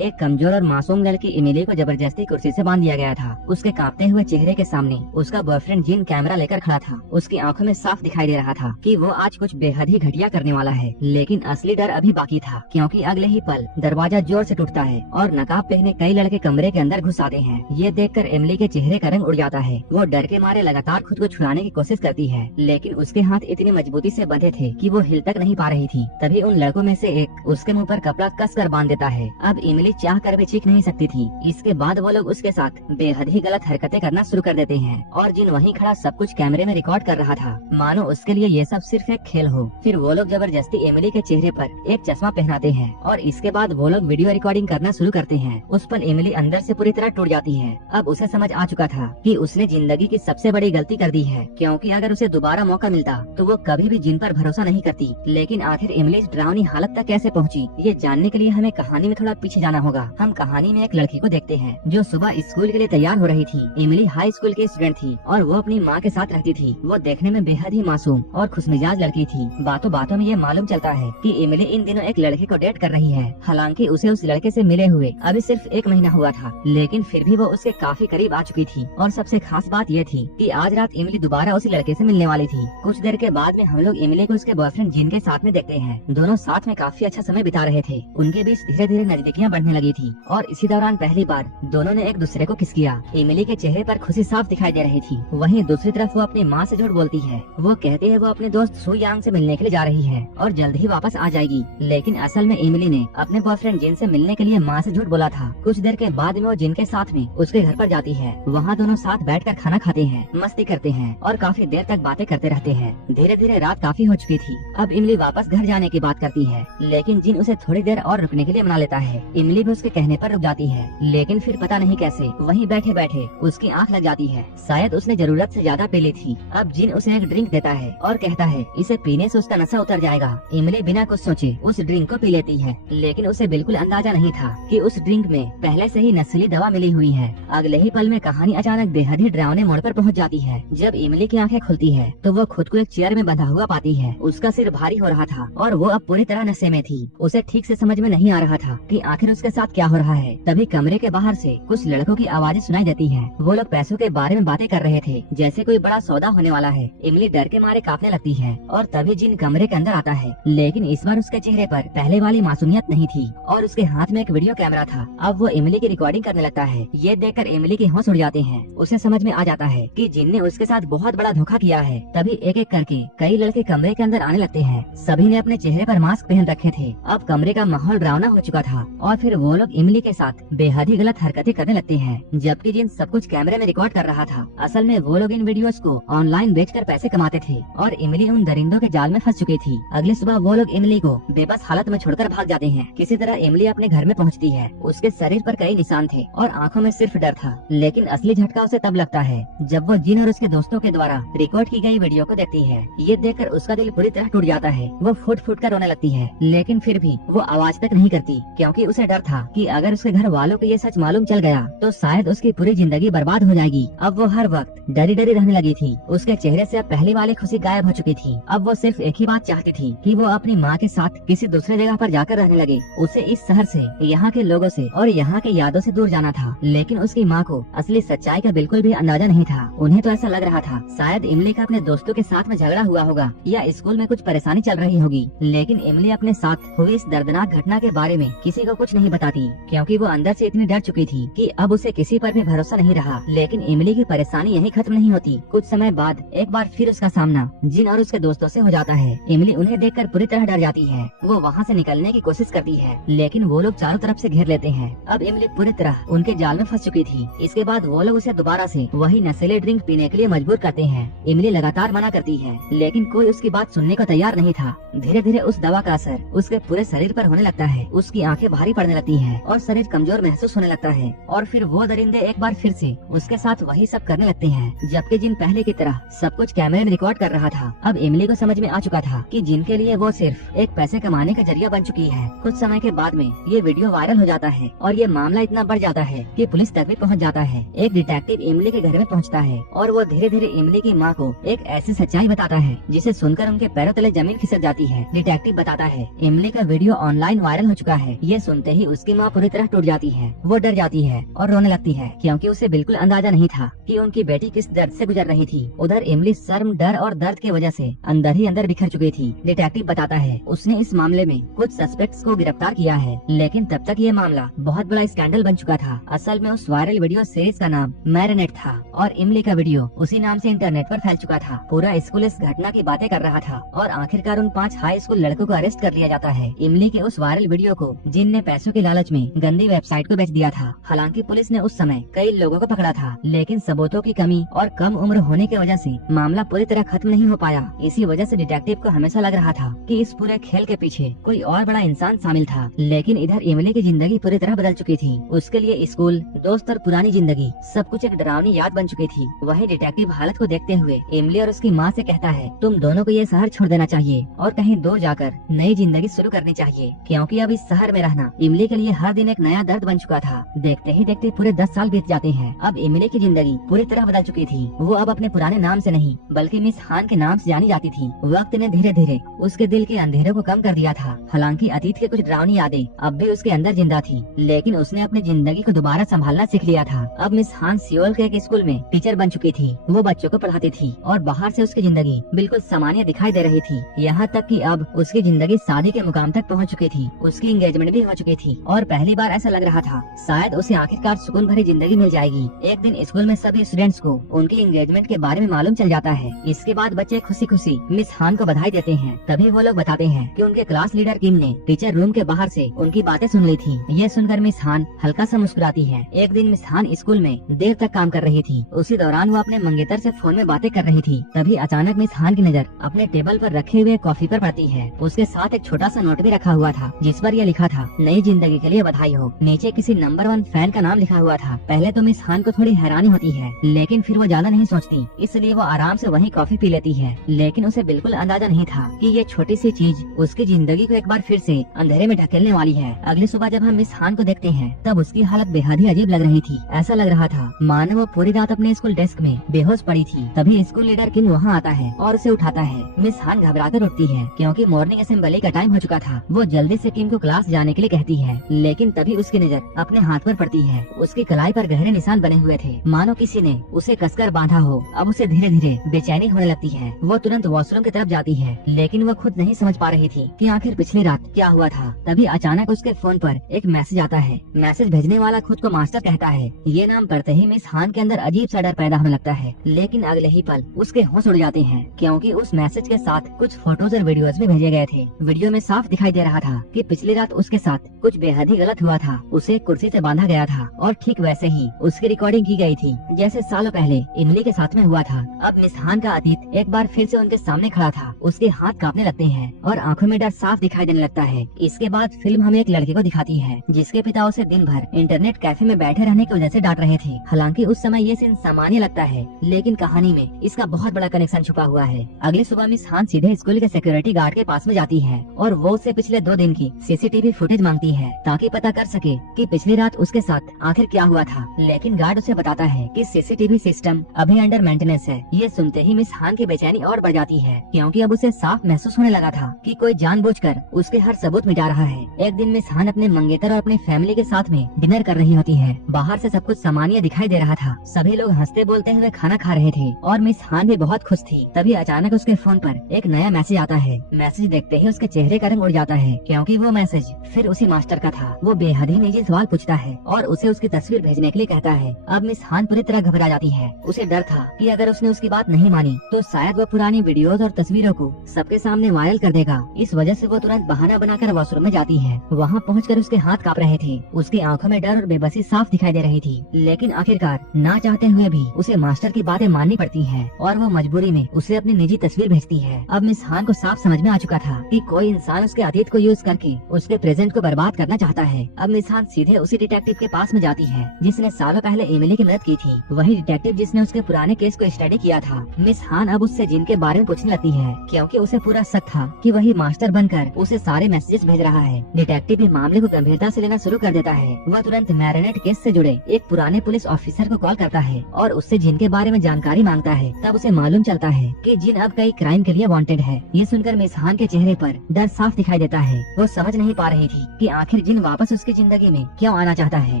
एक कमजोर और मासूम लड़की इमिली को जबरदस्ती कुर्सी से बांध दिया गया था। उसके कांपते हुए चेहरे के सामने उसका बॉयफ्रेंड जिन कैमरा लेकर खड़ा था। उसकी आंखों में साफ दिखाई दे रहा था कि वो आज कुछ बेहद ही घटिया करने वाला है, लेकिन असली डर अभी बाकी था, क्योंकि अगले ही पल दरवाजा जोर से टूटता है और नकाब पहने कई लड़के कमरे के अंदर घुस आते हैं। ये देखकर इमली के चेहरे का रंग उड़ जाता है। वो डर के मारे लगातार खुद को छुड़ाने की कोशिश करती है, लेकिन उसके हाथ इतनी मजबूती से बंधे थे कि वो हिल तक नहीं पा रही थी। तभी उन लड़कों में से एक उसके मुंह पर कपड़ा कस कर बांध देता है। अब इमली चाह कर भी चीख नहीं सकती थी। इसके बाद वो लोग उसके साथ बेहद ही गलत हरकतें करना शुरू कर देते हैं और जिन वहीं खड़ा सब कुछ कैमरे में रिकॉर्ड कर रहा था, मानो उसके लिए ये सब सिर्फ एक खेल हो। फिर वो लोग जबरदस्ती इमली के चेहरे पर एक चश्मा पहनाते हैं और इसके बाद वो लोग वीडियो रिकॉर्डिंग करना शुरू करते हैं। उस पर इमली अंदर से पूरी तरह टूट जाती है। अब उसे समझ आ चुका था कि उसने जिंदगी की सबसे बड़ी गलती कर दी है, क्योंकि अगर उसे दोबारा मौका मिलता तो वो कभी भी जिन पर भरोसा नहीं करती। लेकिन आखिर इमली इस डरावनी हालत तक कैसे पहुंची, ये जानने के लिए हमें कहानी में थोड़ा पीछे जाना होगा। हम कहानी में एक लड़की को देखते हैं जो सुबह स्कूल के लिए तैयार हो रही थी। इमली हाई स्कूल की स्टूडेंट थी और वो अपनी माँ के साथ रहती थी। वो देखने में बेहद ही मासूम और खुशमिजाज लड़की थी। बातों बातों में ये मालूम चलता है कि इमली इन दिनों एक लड़के को डेट कर रही है। हालांकि उसे उस लड़के से मिले हुए अभी सिर्फ 1 महीना हुआ था, लेकिन फिर भी वो उसके काफी करीब आ चुकी थी। और सबसे खास बात ये थी कि आज रात इमली दोबारा उसी लड़के से मिलने वाली थी। कुछ देर के बाद में हम लोग इमली को उसके बॉयफ्रेंड जिन के साथ में देखते हैं। दोनों साथ में काफी अच्छा समय बिता रहे थे। उनके बीच धीरे धीरे नजदीकियां बढ़ने लगी थी और इसी दौरान पहली बार दोनों ने एक दूसरे को किस किया। इमली के चेहरे पर खुशी साफ दिखाई दे रही थी। वहीं दूसरी तरफ वो अपनी माँ से झूठ बोलती है। वो कहती है वो अपने दोस्त सु यांग से मिलने के लिए जा रही है और जल्द ही वापस आ जाएगी, लेकिन असल में इमली ने अपने बॉयफ्रेंड जिन से मिलने के लिए माँ से झूठ बोला था। कुछ देर के बाद में वो जिन के साथ में उसके घर पर जाती है। वहाँ दोनों साथ बैठकर खाना खाते हैं, मस्ती करते हैं और काफी देर तक बातें करते रहते हैं। धीरे धीरे रात काफी हो चुकी थी। अब इमली वापस घर जाने की बात करती है, लेकिन जिन उसे थोड़ी देर और रुकने के लिए मना लेता है। इमली भी उसके कहने पर रुक जाती है, लेकिन फिर पता नहीं कैसे वहीं बैठे बैठे उसकी आंख लग जाती है। शायद उसने जरूरत से ज्यादा पी ली थी। अब जिन उसे एक ड्रिंक देता है और कहता है इसे पीने से उसका नशा उतर जाएगा। इमली बिना कुछ सोचे उस ड्रिंक को पी लेती है, लेकिन उसे बिल्कुल अंदाजा नहीं था कि उस ड्रिंक में पहले से ही नशीली दवा मिली हुई है। अगले ही पल में कहानी अचानक बेहद ही डरावने मोड़ पर पहुंच जाती है। जब इमली की आंखें खुलती है तो वो खुद को एक चेयर में बंधा हुआ पाती है। उसका सिर भारी हो रहा था और वो अब पूरी तरह नशे में थी। उसे ठीक से समझ में नहीं आ रहा था कि आखिर उसके साथ क्या हो रहा है। तभी कमरे के बाहर से कुछ लड़कों की आवाजें सुनाई देती हैं। वो लोग पैसों के बारे में बातें कर रहे थे, जैसे कोई बड़ा सौदा होने वाला है। इमली डर के मारे कांपने लगती है और तभी जिन कमरे के अंदर आता है, लेकिन इस बार उसके चेहरे पर पहले वाली मासूमियत नहीं थी और उसके हाथ में एक वीडियो कैमरा था। अब वो इमली की रिकॉर्डिंग करने लगता है। ये देखकर इमली के होश उड़ जाते हैं। उसे समझ में आ जाता है कि जिन ने उसके साथ बहुत बड़ा धोखा किया है। तभी एक एक करके कई लड़के कमरे के अंदर आने लगते हैं। सभी ने अपने चेहरे पर मास्क पहन रखे थे। अब कमरे का माहौल डरावना हो चुका था और फिर वो लोग इमली के साथ बेहद ही गलत हरकतें करने लगते हैं, जबकि जिन सब कुछ कैमरे में रिकॉर्ड कर रहा था। असल में वो लोग इन वीडियोस को ऑनलाइन बेचकर पैसे कमाते थे और इमली उन दरिंदों के जाल में फंस चुकी थी। अगली सुबह वो लोग इमली को बेबस हालत में छोड़कर भाग जाते हैं। किसी तरह इमली अपने घर में पहुंचती है। उसके शरीर पर कई निशान थे और आंखों में सिर्फ डर था, लेकिन असली झटका उसे तब लगता है जब वो जिन और उसके दोस्तों के द्वारा रिकॉर्ड की गई वीडियो को देखती है। ये देखकर उसका दिल पूरी तरह टूट जाता है। वो फुट फुट कर रोने लगती है, लेकिन फिर भी वो आवाज तक नहीं करती, क्योंकि उसे डर था कि अगर उसके घर वालों को ये सच मालूम चल गया तो शायद उसकी पूरी जिंदगी बर्बाद हो जाएगी। अब वो हर वक्त डरी डरी रहने लगी थी। उसके चेहरे से अब पहली वाली खुशी गायब हो चुकी थी। अब वो सिर्फ एक ही बात चाहती थी कि वो अपनी माँ के साथ किसी दूसरे जगह पर जाकर रहने लगे। उसे इस शहर से, यहाँ के लोगों से और यहाँ के यादों से दूर जाना था। लेकिन उसकी माँ को असली सच्चाई का बिल्कुल भी अंदाजा नहीं था। उन्हें तो ऐसा लग रहा था शायद इमली का अपने दोस्तों के साथ में झगड़ा हुआ होगा या स्कूल में कुछ परेशानी चल रही होगी। लेकिन इमली अपने साथ हुई इस दर्दनाक घटना के बारे में किसी को कुछ नहीं बताती, क्योंकि वो अंदर से इतनी डर चुकी थी कि अब उसे किसी पर भी भरोसा नहीं रहा। लेकिन इमली की परेशानी यही खत्म नहीं होती। कुछ समय बाद एक बार फिर उसका सामना जिन और उसके दोस्तों से हो जाता है। इमली उन्हें देखकर पूरी तरह डर जाती है। वो वहाँ से निकलने की कोशिश करती है, लेकिन वो लोग चारों तरफ से घेर लेते हैं। अब इमली पूरी तरह उनके जाल में फंस चुकी थी। इसके बाद वो लोग उसे दोबारा से वही नशीले ड्रिंक पीने के लिए मजबूर करते हैं। इमली लगातार मना करती है, लेकिन कोई उसकी बात सुनने को तैयार नहीं था। धीरे धीरे उस दवा का असर उसके पूरे शरीर पर होने लगता है। उसकी आंखें भारी पड़ने लगती हैं और शरीर कमजोर महसूस होने लगता है। और फिर वो दरिंदे एक बार फिर से उसके साथ वही सब करने लगते हैं, जबकि जिन पहले की तरह सब कुछ कैमरे में रिकॉर्ड कर रहा था। अब इमली को समझ में आ चुका था कि जिनके लिए वो सिर्फ एक पैसे कमाने का जरिया बन चुकी है। कुछ समय के बाद में ये वीडियो वायरल हो जाता है और ये मामला इतना बढ़ जाता है कि पुलिस तक भी पहुंच जाता है। एक डिटेक्टिव इमली के घर में पहुंचता है और वो धीरे धीरे इमली की माँ को एक ऐसी सच्चाई बताता है जिसे सुनकर उनके पैरों तले जमीन खिसक जाती है। डिटेक्टिव बताता है इमली का वीडियो ऑनलाइन वायरल हो चुका है। ये सुनते ही उसकी माँ पूरी तरह टूट जाती है। वो डर जाती है और रोने लगती है क्योंकि उसे बिल्कुल अंदाजा नहीं था कि उनकी बेटी किस दर्द से गुजर रही थी। उधर इमली शर्म, डर और दर्द की वजह से अंदर ही अंदर बिखर चुकी थी। डिटेक्टिव बताता है उसने इस मामले में कुछ सस्पेक्ट्स को गिरफ्तार किया है, लेकिन तब तक ये मामला बहुत बड़ा स्कैंडल बन चुका था। असल में उस वायरल वीडियो सीरीज का नाम मैरिनेट था और इमली का वीडियो उसी नाम से इंटरनेट पर फैल चुका था। पूरा स्कूल इस घटना की बातें कर रहा था और आखिरकार उन 5 हाई स्कूल लड़कों को अरेस्ट कर लिया जाता है। इमली के उस वायरल वीडियो को जिन ने पैसों के लालच में गंदी वेबसाइट को बेच दिया था। हालांकि पुलिस ने उस समय कई लोगों को पकड़ा था, लेकिन सबूतों की कमी और कम उम्र होने की वजह से मामला पूरी तरह खत्म नहीं हो पाया। इसी वजह से डिटेक्टिव को हमेशा लग रहा था कि इस पूरे खेल के पीछे कोई और बड़ा इंसान शामिल था। लेकिन इधर इमली की जिंदगी पूरी तरह बदल चुकी थी। उसके लिए स्कूल, दोस्त और पुरानी जिंदगी सब कुछ एक डरावनी याद बन चुकी थी। वही डिटेक्टिव हालत को देखते हुए इमली और उसकी माँ से कहता है तुम दोनों को ये शहर छोड़ देना चाहिए और कहीं दूर जाकर नई जिंदगी शुरू करनी चाहिए, क्योंकि अब इस शहर में रहना इमली के लिए हर दिन एक नया दर्द बन चुका था। देखते ही देखते पूरे 10 साल बीत जाते हैं। अब इमली की जिंदगी पूरी तरह बदल चुकी थी। वो अब अपने पुराने नाम से नहीं बल्कि मिस हान के नाम से जानी जाती थी। वक्त ने धीरे धीरे उसके दिल के अंधेरे को कम कर दिया था। हालांकि अतीत के कुछ डरावनी यादें अब भी उसके अंदर जिंदा थी, लेकिन उसने अपनी जिंदगी को दोबारा संभालना सीख लिया था। अब मिस हान सियोल के एक स्कूल में टीचर बन चुकी थी। वो बच्चों को पढ़ाती थी और बाहर से उसकी जिंदगी बिल्कुल सामान्य दिखाई दे रही थी। यहाँ तक कि अब उसकी जिंदगी शादी के मुकाम तक पहुँच चुकी थी। उसकी एंगेजमेंट भी हो चुकी थी और पहली बार ऐसा लग रहा था शायद उसे आखिरकार सुकून भरी जिंदगी मिल जाएगी। एक दिन स्कूल में सभी स्टूडेंट्स को उनकी एंगेजमेंट के बारे में मालूम चल जाता है। इसके बाद बच्चे खुशी खुशी मिस हान को बधाई देते हैं। तभी वो लोग बताते हैं कि उनके क्लास लीडर किम ने टीचर रूम के बाहर से उनकी बातें सुन ली थी। ये सुनकर मिस हान हल्का सा मुस्कुराती है। एक दिन मिस हान स्कूल में देर तक काम कर रही थी। उसी दौरान वो अपने मंगेतर से फोन में बातें कर रही थी। तभी अचानक मिस हान की नजर अपने टेबल पर रखे हुए कॉफी पर पड़ती है। उसके साथ एक छोटा सा नोट भी रखा हुआ था जिस पर यह लिखा था नई जिंदगी के लिए बधाई हो। नीचे किसी नंबर 1 फैन का नाम लिखा हुआ था। पहले तो मिस हान को थोड़ी हैरानी होती है, लेकिन फिर वो ज्यादा नहीं सोचती, इसलिए वो आराम से वहीं कॉफी पी लेती है। लेकिन उसे बिल्कुल अंदाजा नहीं था कि ये छोटी सी चीज उसकी जिंदगी को एक बार फिर से अंधेरे में ढकेलने वाली है। अगली सुबह जब हम मिस हान को देखते हैं तब उसकी हालत बेहद ही अजीब लग रही थी। ऐसा लग रहा था मानो वो पूरी रात अपने स्कूल डेस्क में बेहोश पड़ी थी। तभी स्कूल लीडर किम वहाँ आता है और उसे उठाता है। मिस हान घबराकर उठती है क्योंकि मॉर्निंग असेंबली का टाइम हो चुका था। वो जल्दी से किम को क्लास जाने के लिए कहती है, लेकिन तभी उसकी नजर अपने हाथ पर पड़ती है। उसकी कलाई पर गहरे निशान बने हुए थे, मानो किसी ने उसे कसकर बांधा हो। अब उसे धीरे धीरे बेचैनी होने लगती है। वो तुरंत वॉशरूम की तरफ जाती है, लेकिन वो खुद नहीं समझ पा रही थी कि आखिर पिछली रात क्या हुआ था। तभी अचानक उसके फोन पर एक मैसेज आता है। मैसेज भेजने वाला खुद को मास्टर कहता है। ये नाम पढ़ते ही मिस हान के अंदर अजीब सा डर पैदा होने लगता है, लेकिन अगले ही पल उसके होश उड़ जाते हैं क्योंकि उस मैसेज के साथ कुछ फोटोज और वीडियोज भी भेजे गए थे। वीडियो में साफ दिखाई दे रहा था कि पिछली रात उसके साथ कुछ बेहद ही गलत हुआ था। उसे कुर्सी से बांधा गया था और ठीक वैसे ही उसकी रिकॉर्डिंग की गई थी जैसे सालों पहले इमली के साथ में हुआ था। अब मिस हान का अतीत एक बार फिर से उनके सामने खड़ा था। उसके हाथ कांपने लगते हैं और आंखों में डर साफ दिखाई देने लगता है। इसके बाद फिल्म हमें एक लड़के को दिखाती है जिसके पिता उसे दिन भर इंटरनेट कैफे में बैठे रहने की वजह से डांट रहे थे। हालांकि उस समय ये सीन सामान्य लगता है, लेकिन कहानी में इसका बहुत बड़ा कनेक्शन छुपा हुआ है। अगली सुबह मिस हान सीधे स्कूल के सिक्योरिटी गार्ड के पास में जाती है और वो उससे पिछले 2 दिन की सीसीटीवी फुटेज मांगती है ताकि पता कर सके कि पिछली रात उसके साथ आखिर क्या हुआ था। लेकिन गार्ड उसे बताता है कि सीसीटीवी सिस्टम अभी अंडर मेंटेनेंस है। ये सुनते ही मिस हान की बेचैनी और बढ़ जाती है क्योंकि अब उसे साफ महसूस होने लगा था कि कोई जानबूझकर उसके हर सबूत मिटा रहा है। एक दिन मिस हान अपने मंगेतर और अपनी फैमिली के साथ में डिनर कर रही होती है। बाहर से सब कुछ सामान्य दिखाई दे रहा था। सभी लोग हंसते बोलते हुए खाना खा रहे थे और मिस हान भी बहुत खुश थी। तभी अचानक उसके फोन पर एक नया मैसेज आता है। मैसेज देखते ही उसके चेहरे का रंग उड़ जाता है क्योंकि वो मैसेज फिर उसी मास्टर का था। वो बेहद ही निजी सवाल पूछता है और उसे उसकी तस्वीर भेजने के लिए कहता है। अब मिस हान पूरी तरह घबरा जाती है। उसे डर था कि अगर उसने उसकी बात नहीं मानी तो शायद वो पुरानी वीडियोस और तस्वीरों को सबके सामने वायरल कर देगा। इस वजह से वो तुरंत बहाना बनाकर वॉशरूम में जाती है। वहाँ पहुंचकर उसके हाथ कांप रहे थे। उसकी आंखों में डर और बेबसी साफ दिखाई दे रही थी, लेकिन आखिरकार ना चाहते हुए भी उसे मास्टर की बातें माननी पड़ती है और वो मजबूरी में उसे अपनी निजी तस्वीर भेजती है। अब मिस हान को साफ समझ में आ चुका था कि कोई इंसान उसके अतीत को यूज करके उसके प्रेजेंट को बर्बाद करना चाहता है। अब मिस हान सीधे उसी डिटेक्टिव के पास में जाती है जिसने सालों पहले इमली की मदद की थी। वही डिटेक्टिव जिसने उसके पुराने केस को स्टडी किया था। मिस हान अब उससे जिनके बारे में पूछने लगती है क्योंकि उसे पूरा शक था कि वही मास्टर बनकर उसे सारे मैसेजेस भेज रहा है। डिटेक्टिव भी मामले को गंभीरता से लेना शुरू कर देता है। वह तुरंत मैरिनेट केस से जुड़े एक पुराने पुलिस ऑफिसर को कॉल करता है और उससे जिन के बारे में जानकारी मांगता है। तब उसे मालूम चलता है कि जिन अब कई क्राइम के लिए वांटेड है। ये सुनकर मिस हान के चेहरे पर डर साफ दिखाई देता है। वो समझ नहीं पा रही थी कि आखिर जिन वापस उसकी जिंदगी में क्यों आना चाहता है।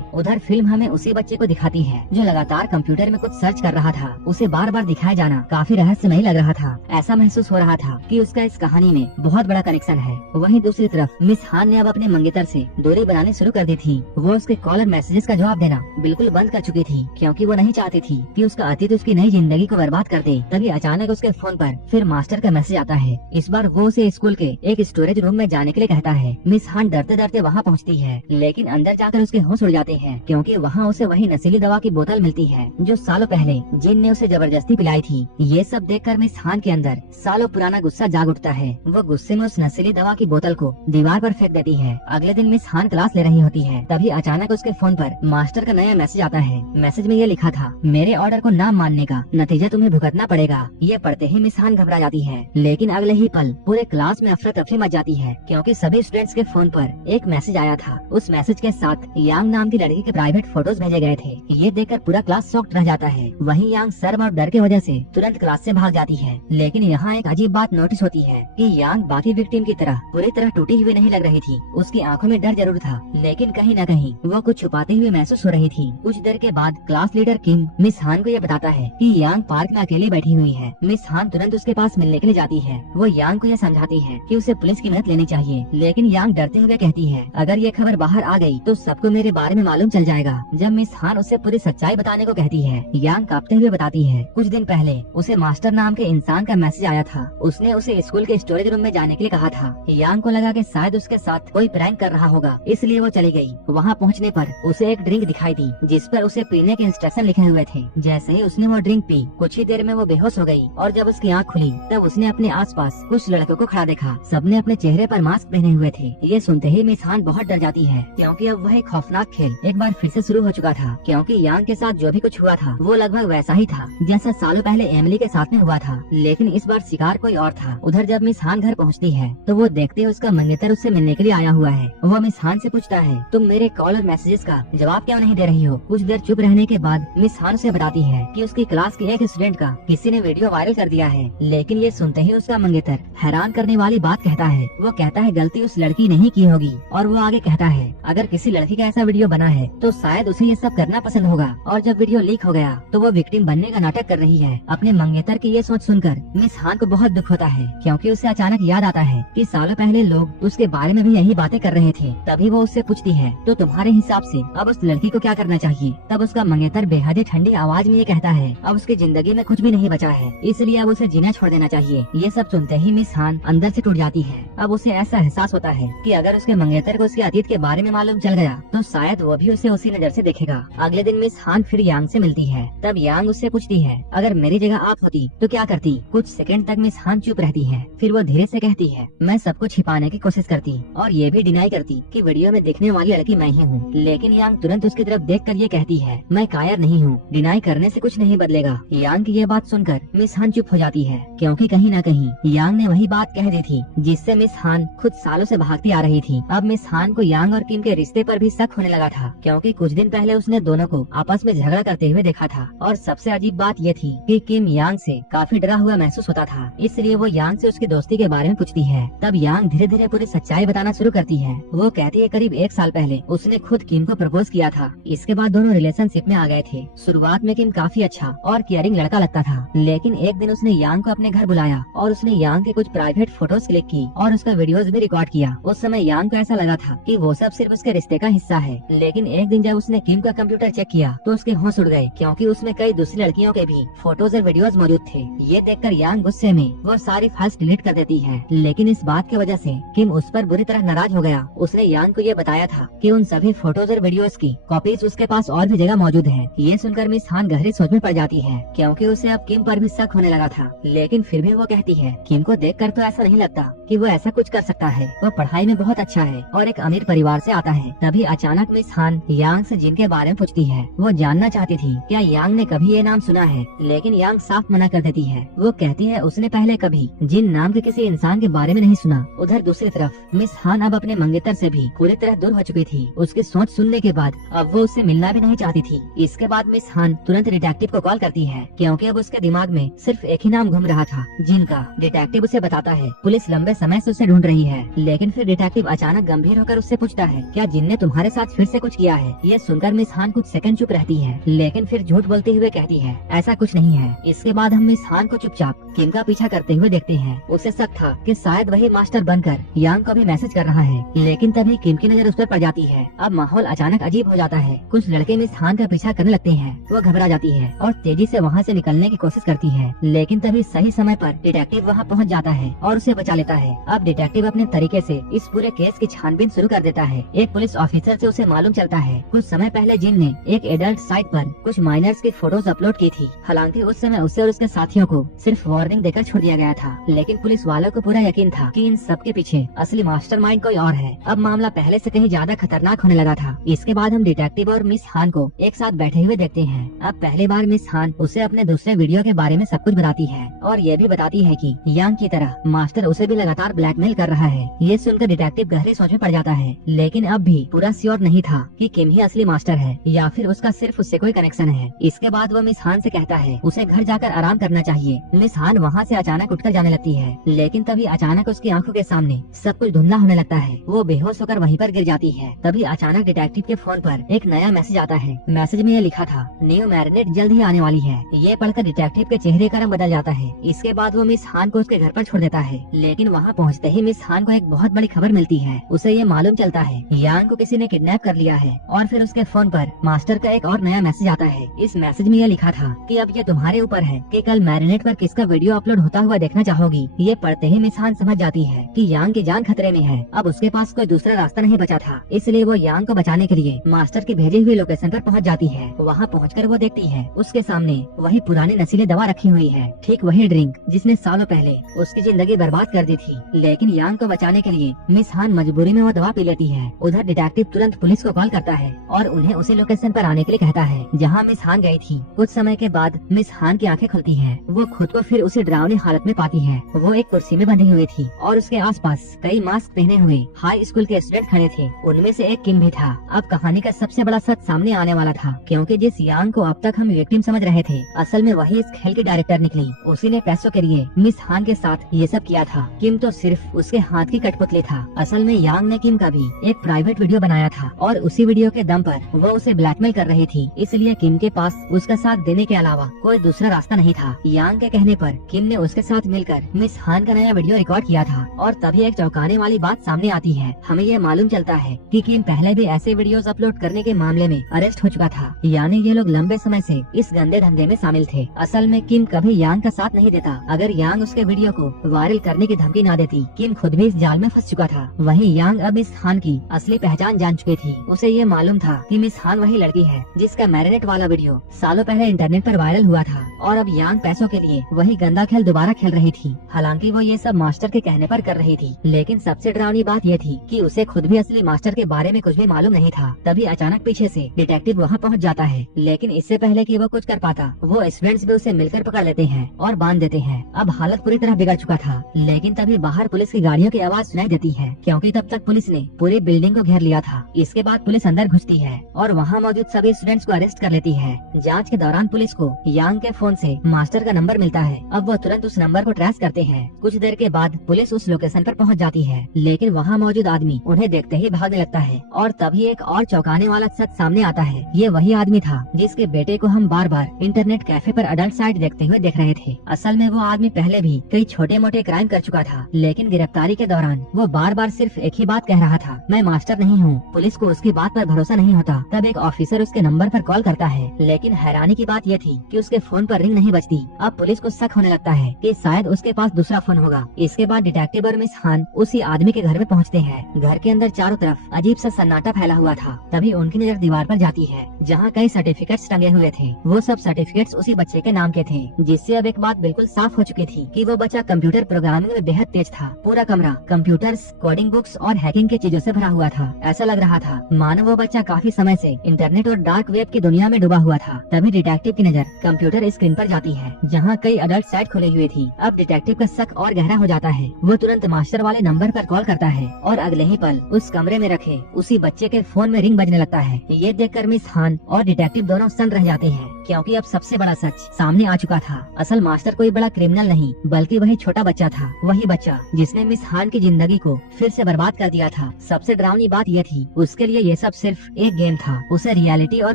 उधर फिल्म हमें उसी बच्चे को दिखाती है जो लगातार कंप्यूटर में कुछ सर्च कर रहा था। उसे बार बार दिखाया जाना काफी रहस्यमयी लग रहा था। ऐसा महसूस हो रहा था कि उसका इस कहानी में बहुत बड़ा कनेक्शन है। वहीं दूसरी तरफ मिस हान ने अब अपने मंगेतर से दूरी बनानी शुरू कर दी थी। वो उसके कॉल और मैसेजेस का जवाब देना बिल्कुल बंद कर चुकी थी, क्योंकि वो नहीं चाहती थी कि उसका अतीत उसकी नई जिंदगी को बर्बाद कर दे। तभी अचानक उसके फोन पर फिर मास्टर का मैसेज आता है। इस बार वो उसे स्कूल के एक स्टोरेज रूम में जाने के लिए कहता है। मिस हान डरते डरते वहाँ पहुँचती है, लेकिन अंदर जाकर उसके होश उड़ जाते हैं, क्योंकि वहाँ उसे वही नशीली दवा की बोतल मिलती है जो सालों पहले जिन ने उसे जबरदस्ती पिलाई थी। ये सब देखकर मिस हान के अंदर सालों पुराना गुस्सा जाग उठता है। वो गुस्से में उस नशीली दवा की बोतल को दीवार पर फेंक देती है। अगले दिन मिस हान क्लास ले रही होती है, तभी अचानक उसके फोन पर मास्टर का नया मैसेज आता है। मैसेज में ये लिखा था, मेरे ऑर्डर को ना मानने का नतीजा तुम्हें भुगतना पड़ेगा। ये पढ़ते ही मिस हान घबरा जाती है, लेकिन अगले ही पल पूरे क्लास में अफरा तफरी मच जाती है, क्योंकि सभी स्टूडेंट्स के फोन पर एक मैसेज आया था। उस मैसेज के साथ यांग नाम की लड़की के प्राइवेट फोटोज भेजे गए थे। ये देखकर पूरा क्लास शॉक्ड रह जाता है। वहीं यांग शर्म और डर की वजह से तुरंत क्लास से भाग जाती है। लेकिन यहाँ एक अजीब बात नोटिस होती है कि यांग बाकी विक्टिम की तरह पूरी तरह टूटी हुई नहीं लग रही थी। उसकी आंखों में डर जरूर था, लेकिन कहीं न कहीं वो कुछ छुपाते हुए महसूस हो रही थी। कुछ देर के बाद क्लास लीडर किम मिस हान को ये बताता है कि यांग पार्क में अकेली बैठी हुई है। मिस हान तुरंत उसके पास मिलने के लिए जाती है। वो यांग को ये समझाती है कि उसे पुलिस की मदद लेनी चाहिए, लेकिन यांग डरते हुए कहती है, अगर ये खबर बाहर आ गई तो सबको मेरे बारे में मालूम चल जाएगा। जब मिस हान उसे पूरी सच्चाई बताने को कहती है, यांग कांपते हुए बताती है, कुछ दिन पहले उसे मास्टर नाम के इंसान का मैसेज आया था। उसने उसे स्कूल के स्टोरेज रूम में जाने के लिए कहा था। यांग को लगा कि शायद उसके साथ कोई प्रैंक कर रहा होगा, इसलिए वो चली गई। वहाँ पहुँचने पर उसे एक ड्रिंक दिखाई दी जिस पर उसे पीने के इंस्ट्रक्शन लिखे हुए थे। जैसे ही उसने वो ड्रिंक पी, कुछ ही देर में वो बेहोश हो गई और जब उसकी आँख खुली तब उसने अपने आसपास कुछ लड़कों को खड़ा देखा। सबने अपने चेहरे पर मास्क पहने हुए थे। ये सुनते ही मिस हान बहुत डर जाती है, क्योंकि अब वह खौफनाक खेल एक बार फिर से शुरू हो चुका था। क्योंकि यांग के साथ जो भी कुछ हुआ था वो लगभग वैसा ही था जैसा सालों पहले एमिली के साथ में हुआ था, लेकिन इस बार शिकार कोई और था। उधर जब मिस हान घर पहुंचती है तो वो देखते उसका मंगेतर उससे मिलने के लिए आया हुआ है। वो मिस हान से पूछता है, तुम मेरे कॉल और मैसेजेस का जवाब क्यों नहीं दे रही हो? कुछ देर चुप रहने के बाद मिस हान से बताती है कि उसकी क्लास के एक स्टूडेंट का किसी ने वीडियो वायरल कर दिया है। लेकिन ये सुनते ही उसका मंगेतर हैरान करने वाली बात कहता है। वो कहता है गलती उस लड़की नहीं की होगी, और वो आगे कहता है अगर किसी लड़की का ऐसा वीडियो बना है तो शायद उसे ये सब करना पसंद होगा, और जब वीडियो लीक हो गया तो वो विक्टिम बनने का नाटक कर रही है। अपने मंगेतर की ये सोच सुनकर मिस हान को बहुत दुख होता है, क्योंकि उसे अचानक याद आता है कि सालों पहले लोग उसके बारे में भी यही बातें कर रहे थे। तभी वो उससे पूछती है, तो तुम्हारे हिसाब से अब उस लड़की को क्या करना चाहिए? तब उसका मंगेतर बेहद ही ठंडी आवाज में ये कहता है, अब उसकी जिंदगी में कुछ भी नहीं बचा है, इसलिए अब उसे जीना छोड़ देना चाहिए। ये सब सुनते ही मिस हान अंदर से टूट जाती है। अब उसे ऐसा एहसास होता है कि अगर उसके मंगेतर को उसके अतीत के बारे में मालूम चल गया तो शायद वो भी उसे उसी नजर से देखेगा। अगले दिन मिस हान फिर यांग से मिलती है। तब यांग उससे पूछती है, अगर मेरी जगह आप होती तो क्या करती? कुछ सेकंड तक मिस हान चुप रहती है, फिर वो धीरे से कहती है, मैं सब कुछ छिपाने की कोशिश करती और ये भी डिनाई करती कि वीडियो में दिखने वाली लड़की मैं ही हूँ। लेकिन यांग तुरंत उसकी तरफ देखकर ये कहती है, मैं कायर नहीं हूँ, डिनाई करने से कुछ नहीं बदलेगा। यांग की ये बात सुनकर मिस हान चुप हो जाती है, क्योंकि कहीं न कहीं यांग ने वही बात कह दी थी जिससे मिस हान खुद सालों से भागती आ रही थी। अब मिस हान को यांग और किम के रिश्ते पर भी शक होने लगा था, क्योंकि कुछ दिन पहले उसने दोनों को आपस में झगड़ा करते हुए देखा था। और सबसे अजीब बात ये थी कि किम यांग से काफी डरा हुआ महसूस होता था, इसलिए वो यांग से उसकी दोस्ती के बारे में पूछती है। तब यांग धीरे धीरे पूरी सच्चाई बताना शुरू करती है। वो कहती है करीब 1 साल पहले उसने खुद किम को प्रपोज किया था। इसके बाद दोनों रिलेशनशिप में आ गए थे। शुरुआत में किम काफी अच्छा और केयरिंग लड़का लगता था, लेकिन एक दिन उसने यांग को अपने घर बुलाया और उसने यांग के कुछ प्राइवेट फोटोज क्लिक की और उसका वीडियोज भी रिकॉर्ड किया। उस समय यांग को ऐसा लगा था कि वो सब सिर्फ उसके रिश्ते का हिस्सा है, लेकिन एक दिन जब उसने किम का कंप्यूटर चेक किया तो उसके होश उड़ गए, क्योंकि उसमें कई दूसरी लड़कियों के भी फोटोज और वीडियोज मौजूद थे। ये देखकर यांग गुस्से में वो सारी फाइल्स डिलीट कर देती है, लेकिन इस बात की वजह से किम उस पर बुरी तरह नाराज हो गया। उसने यांग को ये बताया था कि उन सभी फोटोज और वीडियोज की कॉपीज उसके पास और भी जगह मौजूद है। ये सुनकर मिस हान गहरी सोच में पड़ जाती है, क्योंकि उसे अब किम पर भी शक होने लगा था। लेकिन फिर भी वो कहती है, किम को देखकर तो ऐसा नहीं लगता कि वो ऐसा कुछ कर सकता है। वो पढ़ाई में बहुत अच्छा है और एक अमीर परिवार से आता है। तभी अचानक मिस हान यांग से जिन के बारे में पूछती है। वो जानना चाहती थी क्या यांग ने कभी ये नाम सुना है, लेकिन यांग साफ मना कर देती है। वो कहती है उसने पहले कभी जिन नाम के किसी इंसान के बारे में नहीं सुना। उधर दूसरी तरफ मिस हान अब अपने मंगेतर से भी पूरी तरह दूर हो चुकी थी। उसकी सोच सुनने के बाद अब वो उससे मिलना भी नहीं चाहती थी। इसके बाद मिस हान तुरंत डिटेक्टिव को कॉल करती है, क्योंकि अब उसके दिमाग में सिर्फ एक ही नाम घूम रहा था, जिन का। डिटेक्टिव उसे बताता है पुलिस लंबे समय से उसे ढूंढ रही है, लेकिन फिर डिटेक्टिव अचानक गंभीर होकर उससे पूछता है, क्या जिन ने तुम्हारे साथ फिर से कुछ किया है? ये सुनकर मिस हान कुछ सेकंड चुप रहती है, लेकिन फिर झूठ बोलते हुए कहती है, ऐसा कुछ नहीं है। इसके बाद हम मिस हान को चुपचाप किम का पीछा करते हुए देखते हैं। उसे शक था कि शायद वही मास्टर बनकर यांग को भी मैसेज कर रहा है, लेकिन तभी किम की नजर उस पर पड़ जाती है। अब माहौल अचानक अजीब हो जाता है। कुछ लड़के मिस हान का पीछा करने लगते हैं। वो घबरा जाती है और तेजी से वहाँ से निकलने की कोशिश करती है, लेकिन तभी सही समय पर डिटेक्टिव वहाँ पहुँच जाता है और उसे बचा लेता है। अब डिटेक्टिव अपने तरीके से इस पूरे केस की छानबीन शुरू कर देता है। एक पुलिस ऑफिसर से उसे मालूम चलता है कुछ समय पहले जिन ने एक एडल्ट साइट पर कुछ माइनर्स की फोटोज अपलोड की थी। हालांकि उस समय उसे और उसके साथियों को सिर्फ वार्निंग देकर छोड़ दिया गया था, लेकिन पुलिस वालों को पूरा यकीन था कि इन सब के पीछे असली मास्टरमाइंड कोई और है। अब मामला पहले से कहीं ज्यादा खतरनाक होने लगा था। इसके बाद हम डिटेक्टिव और मिस हान को एक साथ बैठे हुए देखते हैं। अब पहली बार मिस हान उसे अपने दूसरे वीडियो के बारे में सब कुछ बताती है और ये भी बताती है कि यांग की तरह मास्टर उसे भी लगातार ब्लैकमेल कर रहा है। ये सुनकर डिटेक्टिव गहरी सोच में पड़ जाता है, लेकिन अब भी पूरा श्योर नहीं था कि किम ही असली मास्टर है या फिर उसका सिर्फ उससे कोई कनेक्शन है। इसके बाद वो मिस हान से कहता है उसे घर जाकर आराम करना चाहिए। मिस हान वहाँ से अचानक उठकर जाने लगती है, लेकिन तभी अचानक उसकी आंखों के सामने सब कुछ धुंधला होने लगता है। वो बेहोश होकर वहीं पर गिर जाती है। तभी अचानक डिटेक्टिव के फोन पर एक नया मैसेज आता है। मैसेज में ये लिखा था, न्यू मैरिनेट जल्द ही आने वाली है। ये पढ़कर डिटेक्टिव के चेहरे का रंग बदल जाता है। इसके बाद वो मिस हान को उसके घर पर छोड़ देता है, लेकिन वहाँ पहुँचते ही मिस हान को एक बहुत बड़ी खबर मिलती है। उसे ये मालूम चलता है यांग को किसी ने किडनैप कर लिया है और फिर उसके फोन पर मास्टर का एक और नया मैसेज आता है। इस मैसेज में यह लिखा था कि अब ये तुम्हारे ऊपर है कि कल मैरिनेट पर किसका वीडियो अपलोड होता हुआ देखना चाहोगी। ये पढ़ते ही मिस हान समझ जाती है कि यांग की जान खतरे में है। अब उसके पास कोई दूसरा रास्ता नहीं बचा था, इसलिए वो यांग को बचाने के लिए मास्टर की भेजी हुई लोकेशन पर पहुंच जाती है। वहाँ पहुंचकर वो देखती है उसके सामने वही पुरानी नशीली दवा रखी हुई है, ठीक वही ड्रिंक जिसने सालों पहले उसकी जिंदगी बर्बाद कर दी थी। लेकिन यांग को बचाने के लिए मिस हान मजबूरी में वो दवा पी लेती है। उधर डिटेक्टिव तुरंत पुलिस को कॉल करता है और उन्हें उसी लोकेशन पर आने के लिए कहता है जहाँ मिस हान गई थी। कुछ समय के बाद मिस हान की आंखें खुलती हैं। वो खुद को फिर उसी डरावनी हालत में पाती है। वो एक कुर्सी में बंधी हुई थी और उसके आसपास कई मास्क पहने हुए हाई स्कूल के स्टूडेंट खड़े थे। उनमें से एक किम भी था। अब कहानी का सबसे बड़ा सच सामने आने वाला था, क्योंकि जिस यांग को अब तक हम विक्टिम समझ रहे थे, असल में वही इस खेल की डायरेक्टर निकली। उसी ने पैसों के लिए मिस हान के साथ ये सब किया था। किम तो सिर्फ उसके हाथ की कठपुतली था। असल में यांग ने किम का भी एक प्राइवेट वीडियो बनाया था और उसी वीडियो के दम पर वो उसे ब्लैकमेल कर रही थी। इसलिए किम के पास उसका साथ देने के अलावा कोई दूसरा रास्ता नहीं था। यांग के कहने पर किम ने उसके साथ मिलकर मिस हान का नया वीडियो रिकॉर्ड किया था और तभी एक चौंकाने वाली बात सामने आती है। हमें ये मालूम चलता है कि किम पहले भी ऐसे वीडियोस अपलोड करने के मामले में अरेस्ट हो चुका था, यानी ये लोग लंबे समय से इस गंदे धंधे में शामिल थे। असल में किम कभी यांग का साथ नहीं देता। अगर यांग उसके वीडियो को वायरल करने की धमकी न देती, किम खुद भी इस जाल में फंस चुका था। वहीं यांग अब इस हान की असली पहचान जान चुकी थी। उसे ये मालूम था कि मिस हान वही लड़की है जिसका मैरिनेट वाला वीडियो सालों पहले इंटरनेट पर वायरल हुआ था और अब यांग पैसों के लिए वही गंदा खेल दोबारा खेल रही थी। हालांकि वो ये सब मास्टर के कहने पर कर रही थी, लेकिन सबसे डरावनी बात ये थी कि उसे खुद भी असली मास्टर के बारे में कुछ भी मालूम नहीं था। तभी अचानक पीछे से डिटेक्टिव वहाँ पहुँच जाता है, लेकिन इससे पहले कि वो कुछ कर पाता, वो स्टूडेंट्स भी उसे मिलकर पकड़ लेते हैं और बांध देते हैं। अब हालत पूरी तरह बिगड़ चुका था, लेकिन तभी बाहर पुलिस की गाड़ियों की आवाज सुनाई देती है, क्योंकि तब तक पुलिस ने पूरी बिल्डिंग को घेर लिया था। इसके बाद पुलिस अंदर घुसती है और वहाँ मौजूद सभी स्टूडेंट्स को अरेस्ट कर लेती है। जांच के दौरान पुलिस को यांग के फोन से मास्टर का नंबर मिलता है। अब वो तुरंत उस नंबर को ट्रेस करते हैं। कुछ देर के बाद पुलिस उस लोकेशन पर पहुंच जाती है, लेकिन वहाँ मौजूद आदमी उन्हें देखते ही भागने लगता है और तभी एक और चौंकाने वाला सच सामने आता है। ये वही आदमी था जिसके बेटे को हम बार बार इंटरनेट कैफे पर अडल्ट साइट देखते हुए देख रहे थे। असल में वो आदमी पहले भी कई छोटे मोटे क्राइम कर चुका था, लेकिन गिरफ्तारी के दौरान वो बार बार सिर्फ एक ही बात कह रहा था, मैं मास्टर नहीं हूँ। पुलिस को उसकी बात पर भरोसा नहीं होता। तब एक ऑफिसर उसके नंबर पर कॉल करता है, लेकिन हैरानी की बात यह थी कि उसके फोन पर रिंग नहीं बजती। अब पुलिस को शक होने लगता है कि शायद उसके पास दूसरा फोन होगा। इसके बाद डिटेक्टिव और मिस हान उसी आदमी के घर में पहुंचते हैं। घर के अंदर चारों तरफ अजीब सा सन्नाटा फैला हुआ था। तभी उनकी नजर दीवार पर जाती है जहाँ कई सर्टिफिकेट्स टंगे हुए थे। वो सब सर्टिफिकेट्स उसी बच्चे के नाम के थे, जिससे अब एक बात बिल्कुल साफ हो चुकी थी कि वो बच्चा कंप्यूटर प्रोग्रामिंग में बेहद तेज था। पूरा कमरा कंप्यूटर्स, कोडिंग बुक्स और हैकिंग की चीजों से भरा हुआ था। ऐसा लग रहा था मानो वो बच्चा काफी समय से इंटरनेट और डार्क वेब की दुनिया में डूबा हुआ था। तभी डिटेक्टिव की नजर कंप्यूटर स्क्रीन पर जाती है जहाँ कई अडल्ट साइट खुली हुई थी। अब डिटेक्टिव का शक और गहरा हो जाता है। वो तुरंत मास्टर वाले नंबर पर कॉल करता है और अगले ही पल उस कमरे में रखे उसी बच्चे के फोन में रिंग बजने लगता है। ये देखकर मिस हान और डिटेक्टिव दोनों सन्न रह जाते हैं, क्योंकि अब सबसे बड़ा सच सामने आ चुका था। असल मास्टर कोई बड़ा क्रिमिनल नहीं बल्कि वही छोटा बच्चा था, वही बच्चा जिसने मिस हान की जिंदगी को फिर से बर्बाद कर दिया था। सबसे डरावनी बात यह थी उसके लिए ये सब सिर्फ एक गेम था। उसे रियलिटी और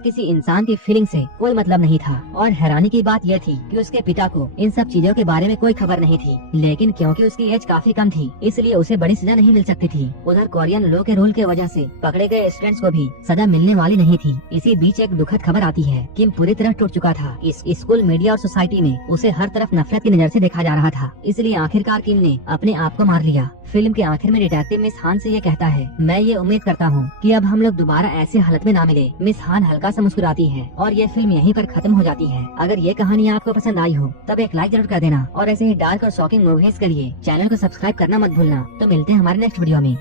किसी इंसान की फीलिंग से कोई मतलब नहीं था। और हैरानी की बात यह थी कि उसके पिता को इन सब चीजों के बारे में कोई खबर नहीं थी, लेकिन क्योंकि उसकी एज काफी कम थी इसलिए उसे बड़ी सजा नहीं मिल सकती थी। उधर कोरियन लॉ के रूल के वजह से पकड़े गए स्टूडेंट्स को भी सजा मिलने वाली नहीं थी। इसी बीच एक दुखद खबर आती है, किम पूरी तरह टूट चुका था। इस स्कूल, मीडिया और सोसाइटी में उसे हर तरफ नफरत की नजर से देखा जा रहा था, इसलिए आखिरकार किम ने अपने आप को मार लिया। फिल्म के आखिर में डिटेक्टिव मिस हान से ये कहता है, मैं ये उम्मीद करता हूँ कि अब हम लोग दोबारा ऐसी हालत में ना मिले। मिस हान हल्का सा मुस्कुराती है और ये फिल्म यहीं पर खत्म हो जाती है। अगर ये कहानी आपको पसंद आई हो तब एक लाइक जरूर कर देना और ऐसे ही डार्क और शॉकिंग मूवीज के लिए चैनल को सब्सक्राइब करना मत भूलना। तो मिलते हैं हमारे नेक्स्ट वीडियो में।